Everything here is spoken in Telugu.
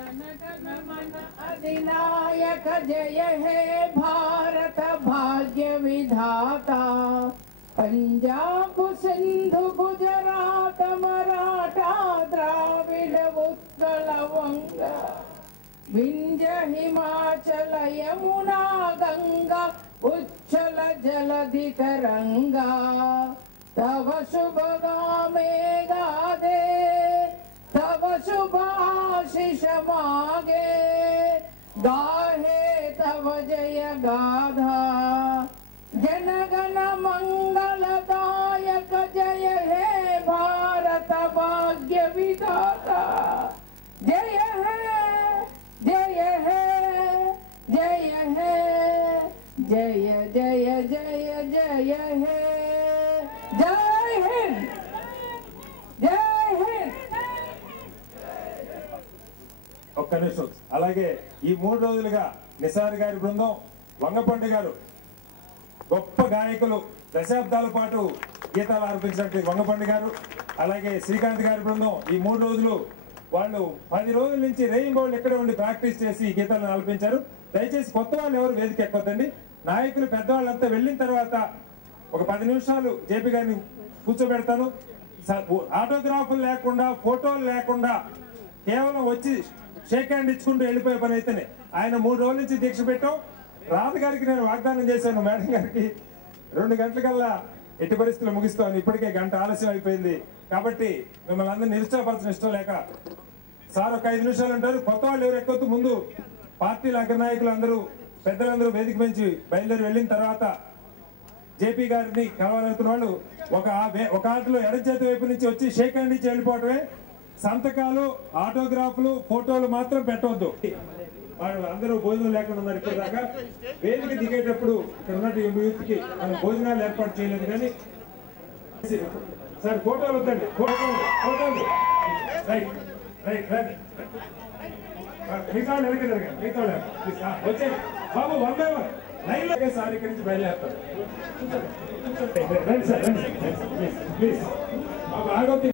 जनगणमन अधिनायक जय हे भारत भाग्य विधाता। पंजाब सिंधु गुजरात मराठा द्राविड उत्कल वंग विंध्य हिमाचल यमुना गंगा उच्छल जलधि तरंगा। तव शुभ गामे गादे तव शुभ आशीष मागे गाहे तव जय गाधा। जनगण मंगलदायक जय हे भारत भाग्य विधाता। जय हे जय हे जय हे जय जय जय जय हे जय हिंद जय हिंद। ఒక్క నిమిషం. అలాగే ఈ 3 రోజులుగా నిసార్ గారి బృందం, వంగపండి గారు గొప్ప గాయకులు, దశాబ్దాల పాటు గీతాలు ఆలపించినట్టు వంగపండి గారు, అలాగే శ్రీకాంత్ గారి బృందం ఈ 3 రోజులు వాళ్ళు 10 రోజుల నుంచి రెయిన్బోలు ఎక్కడ ఉండి ప్రాక్టీస్ చేసి ఈ గీతాలను ఆలపించారు. దయచేసి కొత్త వాళ్ళు ఎవరు వేదిక ఎక్కొద్దండి. నాయకులు పెద్దవాళ్ళంతా వెళ్ళిన తర్వాత ఒక 10 నిమిషాలు జేపీ గారిని కూర్చోబెడతాను. ఆటోగ్రాఫ్లు లేకుండా, ఫోటోలు లేకుండా కేవలం వచ్చి షేక్ హ్యాండ్ ఇచ్చుకుంటూ వెళ్ళిపోయే పని అయితేనే. ఆయన 3 రోజుల నుంచి దీక్ష పెట్టాం. రాధ గారికి నేను వాగ్దానం చేశాను, మేడం గారికి 2 గంటలకల్లా ఎట్టి పరిస్థితులు ముగిస్తాను. ఇప్పటికే గంట ఆలస్యం అయిపోయింది కాబట్టి మిమ్మల్ని అందరూ నిరుత్సాహపరచడం ఇష్టం లేక సార్ ఒక 5 నిమిషాలు ఉంటారు. కొత్త వాళ్ళు ఎవరు ఎక్కొద్దు. ముందు పార్టీల అగ్రనాయకులు అందరూ, పెద్దలందరూ వేదిక నుంచి బయలుదేరి వెళ్ళిన తర్వాత జేపీ గారిని కావాలనుకున్న వాళ్ళు ఒక ఆటలో ఎడం చేతి వైపు నుంచి వచ్చి షేక్ హ్యాండ్ ఇచ్చి వెళ్ళిపోవటమే. సంతకాలు, ఆటోగ్రాఫ్లు, ఫోటోలు మాత్రం పెట్టవద్దు. వాళ్ళు అందరూ భోజనం లేకుండా ఉన్నారు ఇప్పటిదాకా. వేదిక దిగేటప్పుడు ఇక్కడ ఉన్నట్టు యూత్ కి మనం భోజనాలు ఏర్పాటు చేయలేదు కానీ సార్ ఫోటోలు వద్దండి. ఫోటోలు రైట్ రైట్ రైట్. మిగతా వెనక జరగండి. మిగతా వచ్చే బాబు 1 by 1 లైన్ లాగే సార్ ఇక్కడి నుంచి బయలుదేరుతారు. రండి సార్, రండి ప్లీజ్ ప్లీజ్. బాబు ఆగొద్దు.